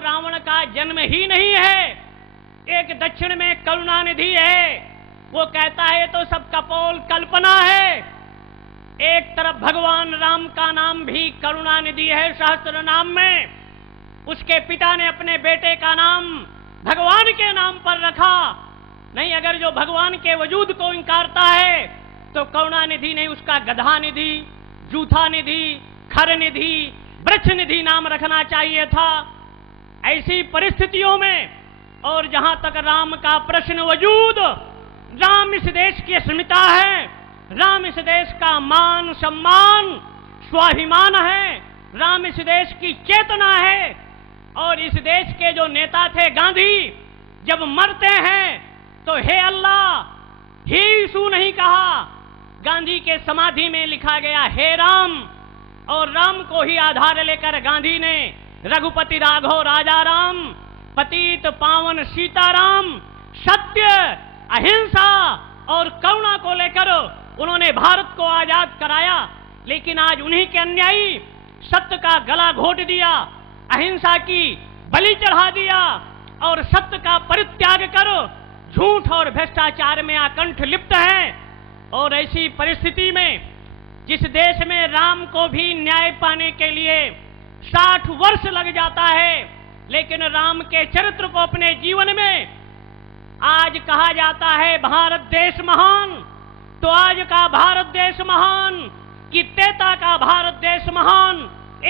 रावण का जन्म ही नहीं है। एक दक्षिण में करुणानिधि है, वो कहता है तो सब कपोल कल्पना है। एक तरफ भगवान राम का नाम भी करुणानिधि है सहस्त्र नाम में। उसके पिता ने अपने बेटे का नाम भगवान के नाम पर रखा। नहीं, अगर जो भगवान के वजूद को इंकारता है तो करुणानिधि ने उसका गधा निधि, जूथा निधि, खर निधि, वृक्ष निधि नाम रखना चाहिए था। ऐसी परिस्थितियों में और जहां तक राम का प्रश्न वजूद, राम इस देश की अस्मिता है, राम इस देश का मान सम्मान स्वाभिमान है, राम इस देश की चेतना है। और इस देश के जो नेता थे गांधी, जब मरते हैं तो हे अल्लाह, हे यीशु नहीं कहा। गांधी के समाधि में लिखा गया हे राम, और राम को ही आधार लेकर गांधी ने रघुपति राघव राजा राम, पतित पावन सीताराम, सत्य अहिंसा और करुणा को लेकर उन्होंने भारत को आजाद कराया। लेकिन आज उन्हीं के अन्यायी सत्य का गला घोट दिया, अहिंसा की बलि चढ़ा दिया और सत्य का परित्याग कर झूठ और भ्रष्टाचार में आकंठ लिप्त है। और ऐसी परिस्थिति में जिस देश में राम को भी न्याय पाने के लिए 60 वर्ष लग जाता है, लेकिन राम के चरित्र को अपने जीवन में आज कहा जाता है भारत देश महान, तो आज का भारत देश महान कि त्रेता का भारत देश महान।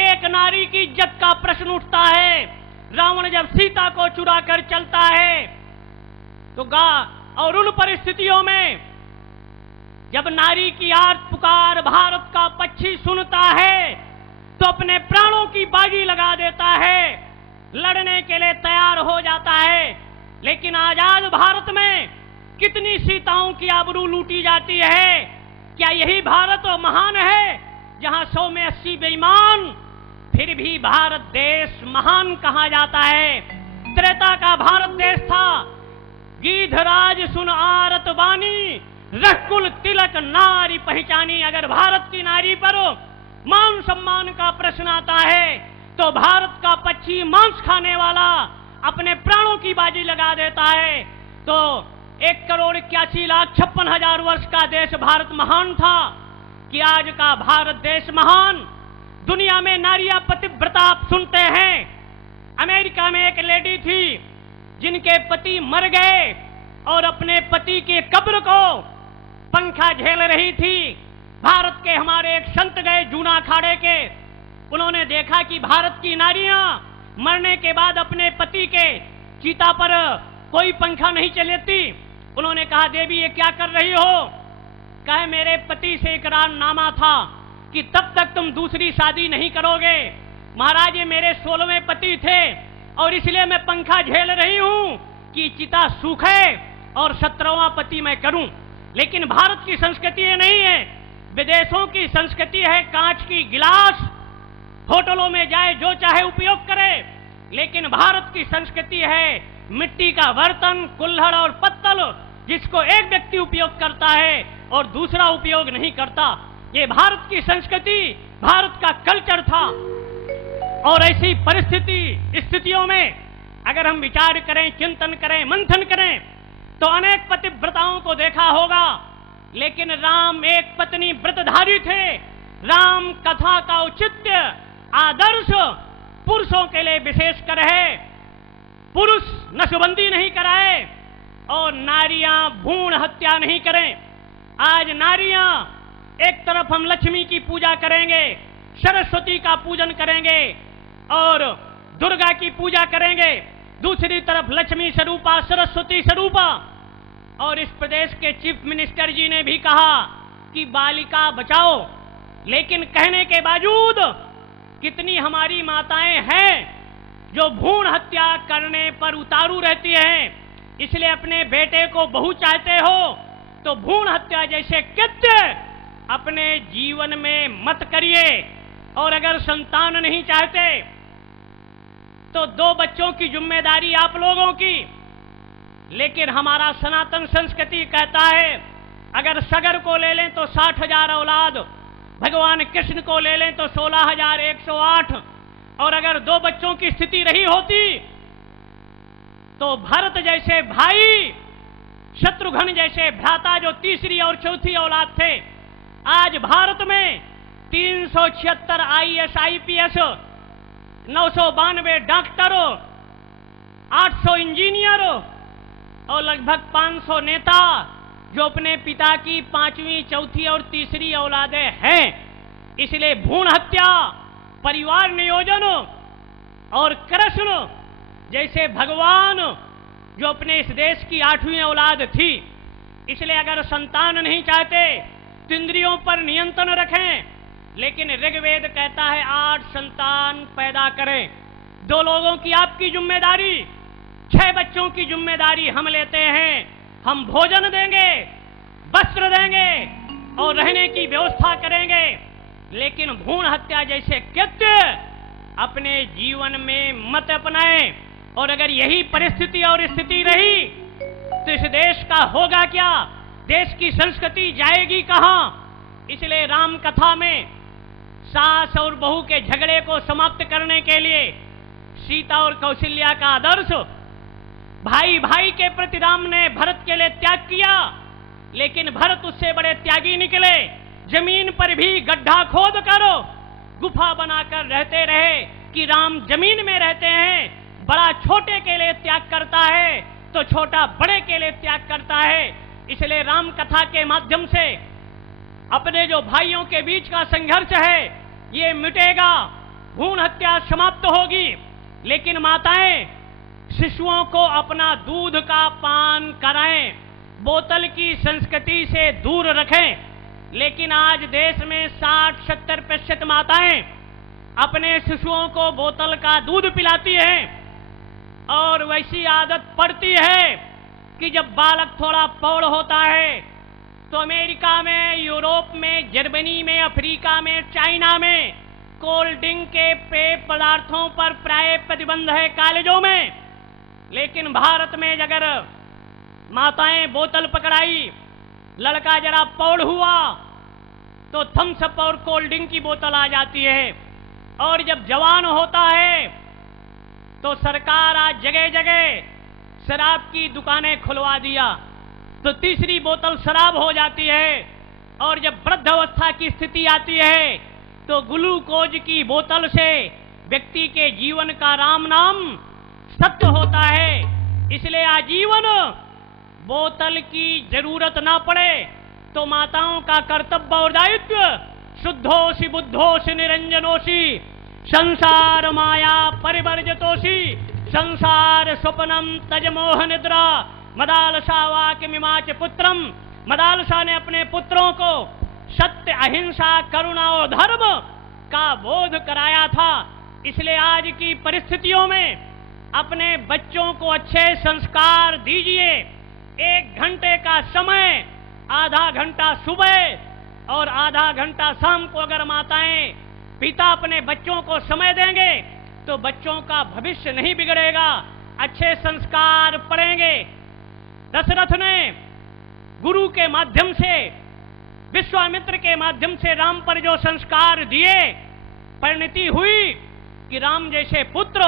एक नारी की इज्जत का प्रश्न उठता है। रावण जब सीता को चुरा कर चलता है तो और उन परिस्थितियों में जब नारी की आर्त पुकार भारत का पक्षी सुनता है तो अपने प्राणों की बाजी लगा देता है, लड़ने के लिए तैयार हो जाता है। लेकिन आजाद भारत में कितनी सीताओं की आबरू लूटी जाती है। क्या यही भारत महान है जहां 100 में 80 बेईमान, फिर भी भारत देश महान कहा जाता है। त्रेता का भारत देश था, गीधराज सुन आरत वाणी, रघुकुल तिलक नारी पहचानी। अगर भारत की नारी पर मान सम्मान का प्रश्न आता है तो भारत का पक्षी मांस खाने वाला अपने प्राणों की बाजी लगा देता है। तो 1,81,56,000 वर्ष का देश भारत महान था कि आज का भारत देश महान। दुनिया में नारियां पतिव्रता आप सुनते हैं। अमेरिका में एक लेडी थी जिनके पति मर गए और अपने पति की कब्र को पंखा झेल रही थी। भारत के हमारे एक संत गए जूना अखाड़े के, उन्होंने देखा कि भारत की नारियां मरने के बाद अपने पति के चिता पर कोई पंखा नहीं चलाती। उन्होंने कहा देवी ये क्या कर रही हो? कहे मेरे पति से इकरारनामा था कि तब तक तुम दूसरी शादी नहीं करोगे। महाराज ये मेरे 16वें पति थे और इसलिए मैं पंखा झेल रही हूं कि चिता सूखे और 17वां पति मैं करूं। लेकिन भारत की संस्कृति ये नहीं है। विदेशों की संस्कृति है कांच की गिलास, होटलों में जाए जो चाहे उपयोग करे। लेकिन भारत की संस्कृति है मिट्टी का बर्तन, कुल्हड़ और पत्तल, जिसको एक व्यक्ति उपयोग करता है और दूसरा उपयोग नहीं करता। ये भारत की संस्कृति, भारत का कल्चर था। और ऐसी स्थितियों में अगर हम विचार करें, चिंतन करें, मंथन करें तो अनेक पतिव्रताओं को देखा होगा। लेकिन राम एक पत्नी व्रतधारी थे। राम कथा का औचित्य आदर्श पुरुषों के लिए विशेषकर है। पुरुष नशबंदी नहीं कराए और नारियां भ्रूण हत्या नहीं करें। आज नारियां एक तरफ हम लक्ष्मी की पूजा करेंगे, सरस्वती का पूजन करेंगे और दुर्गा की पूजा करेंगे, दूसरी तरफ लक्ष्मी स्वरूपा, सरस्वती स्वरूपा। और इस प्रदेश के चीफ मिनिस्टर जी ने भी कहा कि बालिका बचाओ, लेकिन कहने के बावजूद कितनी हमारी माताएं हैं जो भ्रूण हत्या करने पर उतारू रहती हैं। इसलिए अपने बेटे को बहू चाहते हो तो भ्रूण हत्या जैसे कृत्य अपने जीवन में मत करिए। और अगर संतान नहीं चाहते तो 2 बच्चों की जिम्मेदारी आप लोगों की। लेकिन हमारा सनातन संस्कृति कहता है अगर सगर को ले लें तो 60,000 औलाद, भगवान कृष्ण को ले लें तो 16,108 और अगर 2 बच्चों की स्थिति रही होती तो भरत जैसे भाई, शत्रुघ्न जैसे भ्राता जो तीसरी और चौथी औलाद थे, आज भारत में 376 IAS IPS, 992 डॉक्टरों, 800 इंजीनियरों और लगभग 500 नेता जो अपने पिता की 5वीं, चौथी और तीसरी औलादें हैं। इसलिए भ्रूण हत्या, परिवार नियोजन और कृष्ण जैसे भगवान जो अपने इस देश की 8वीं औलाद थी, इसलिए अगर संतान नहीं चाहते तो इंद्रियों पर नियंत्रण रखें, लेकिन ऋग्वेद कहता है 8 संतान पैदा करें। 2 लोगों की आपकी जिम्मेदारी, 6 बच्चों की जिम्मेदारी हम लेते हैं। हम भोजन देंगे, वस्त्र देंगे और रहने की व्यवस्था करेंगे, लेकिन भ्रूण हत्या जैसे कृत्य अपने जीवन में मत अपनाएं। और अगर यही परिस्थिति और स्थिति रही तो इस देश का होगा क्या? देश की संस्कृति जाएगी कहां? इसलिए राम कथा में सास और बहू के झगड़े को समाप्त करने के लिए सीता और कौशल्या का आदर्श, भाई भाई के प्रति राम ने भरत के लिए त्याग किया, लेकिन भरत उससे बड़े त्यागी निकले। जमीन पर भी गड्ढा खोद कर गुफा बनाकर रहते रहे कि राम जमीन में रहते हैं। बड़ा छोटे के लिए त्याग करता है तो छोटा बड़े के लिए त्याग करता है। इसलिए राम कथा के माध्यम से अपने जो भाइयों के बीच का संघर्ष है ये मिटेगा, भ्रूण हत्या समाप्त होगी। लेकिन माताएं शिशुओं को अपना दूध का पान कराएं, बोतल की संस्कृति से दूर रखें। लेकिन आज देश में 60-70% माताएं अपने शिशुओं को बोतल का दूध पिलाती हैं और वैसी आदत पड़ती है कि जब बालक थोड़ा प्रौढ़ होता है तो अमेरिका में, यूरोप में, जर्मनी में, अफ्रीका में, चाइना में कोल्ड ड्रिंक के पेय पदार्थों पर प्राय प्रतिबंध है कॉलेजों में। लेकिन भारत में अगर माताएं बोतल पकड़ाई, लड़का जरा प्रौढ़ हुआ तो थम्स अप और कोल्ड ड्रिंक की बोतल आ जाती है। और जब जवान होता है तो सरकार आज जगह जगह शराब की दुकानें खुलवा दिया तो तीसरी बोतल शराब हो जाती है। और जब वृद्धावस्था की स्थिति आती है तो ग्लूकोज की बोतल से व्यक्ति के जीवन का राम नाम सत्य होता है। इसलिए आजीवन बोतल की जरूरत ना पड़े तो माताओं का कर्तव्य और दायित्व शुद्धोषि बुद्धोषि निरंजनोषि संसार माया परिवर्जतोषि संसार स्वप्नम तज मोह निद्रा मदालसा वाक्य मिमाच पुत्रम। मदालसा ने अपने पुत्रों को सत्य, अहिंसा, करुणा और धर्म का बोध कराया था। इसलिए आज की परिस्थितियों में अपने बच्चों को अच्छे संस्कार दीजिए। 1 घंटे का समय, आधा घंटा सुबह और आधा घंटा शाम को अगर माताएं पिता अपने बच्चों को समय देंगे तो बच्चों का भविष्य नहीं बिगड़ेगा, अच्छे संस्कार पड़ेंगे। दशरथ ने गुरु के माध्यम से, विश्वामित्र के माध्यम से राम पर जो संस्कार दिए, परिणति हुई कि राम जैसे पुत्र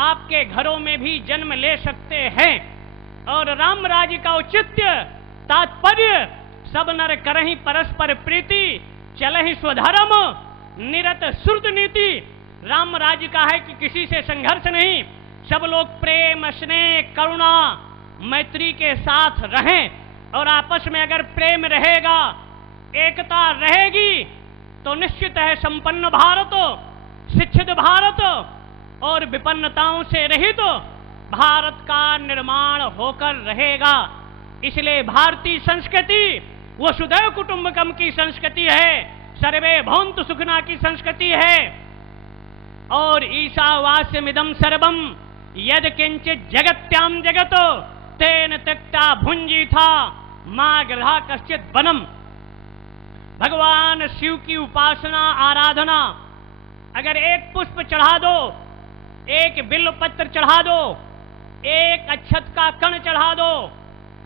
आपके घरों में भी जन्म ले सकते हैं। और राम राज्य का औचित्य तात्पर्य सब नर करहि परस्पर प्रीति चलहि स्वधर्म निरत श्रुत नीति। राम राज्य का है कि किसी से संघर्ष नहीं, सब लोग प्रेम, स्नेह, करुणा, मैत्री के साथ रहें। और आपस में अगर प्रेम रहेगा, एकता रहेगी तो निश्चित है संपन्न भारत, शिक्षित भारत और विपन्नताओं से रहित भारत का निर्माण होकर रहेगा। इसलिए भारतीय संस्कृति वसुधैव कुटुंबकम की संस्कृति है, सर्वे भवन्तु सुखिनः की संस्कृति है। और ईशावास्यमिदं सर्वं यद किंचित जगत्याम जगतो तेन त्यक्ता भुंजीथा मां गृहा कश्चित वनम। भगवान शिव की उपासना, आराधना, अगर एक पुष्प चढ़ा दो, एक बिल्व पत्र चढ़ा दो, एक अक्षत का कण चढ़ा दो,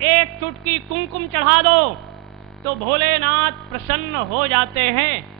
एक चुटकी कुमकुम चढ़ा दो तो भोलेनाथ प्रसन्न हो जाते हैं।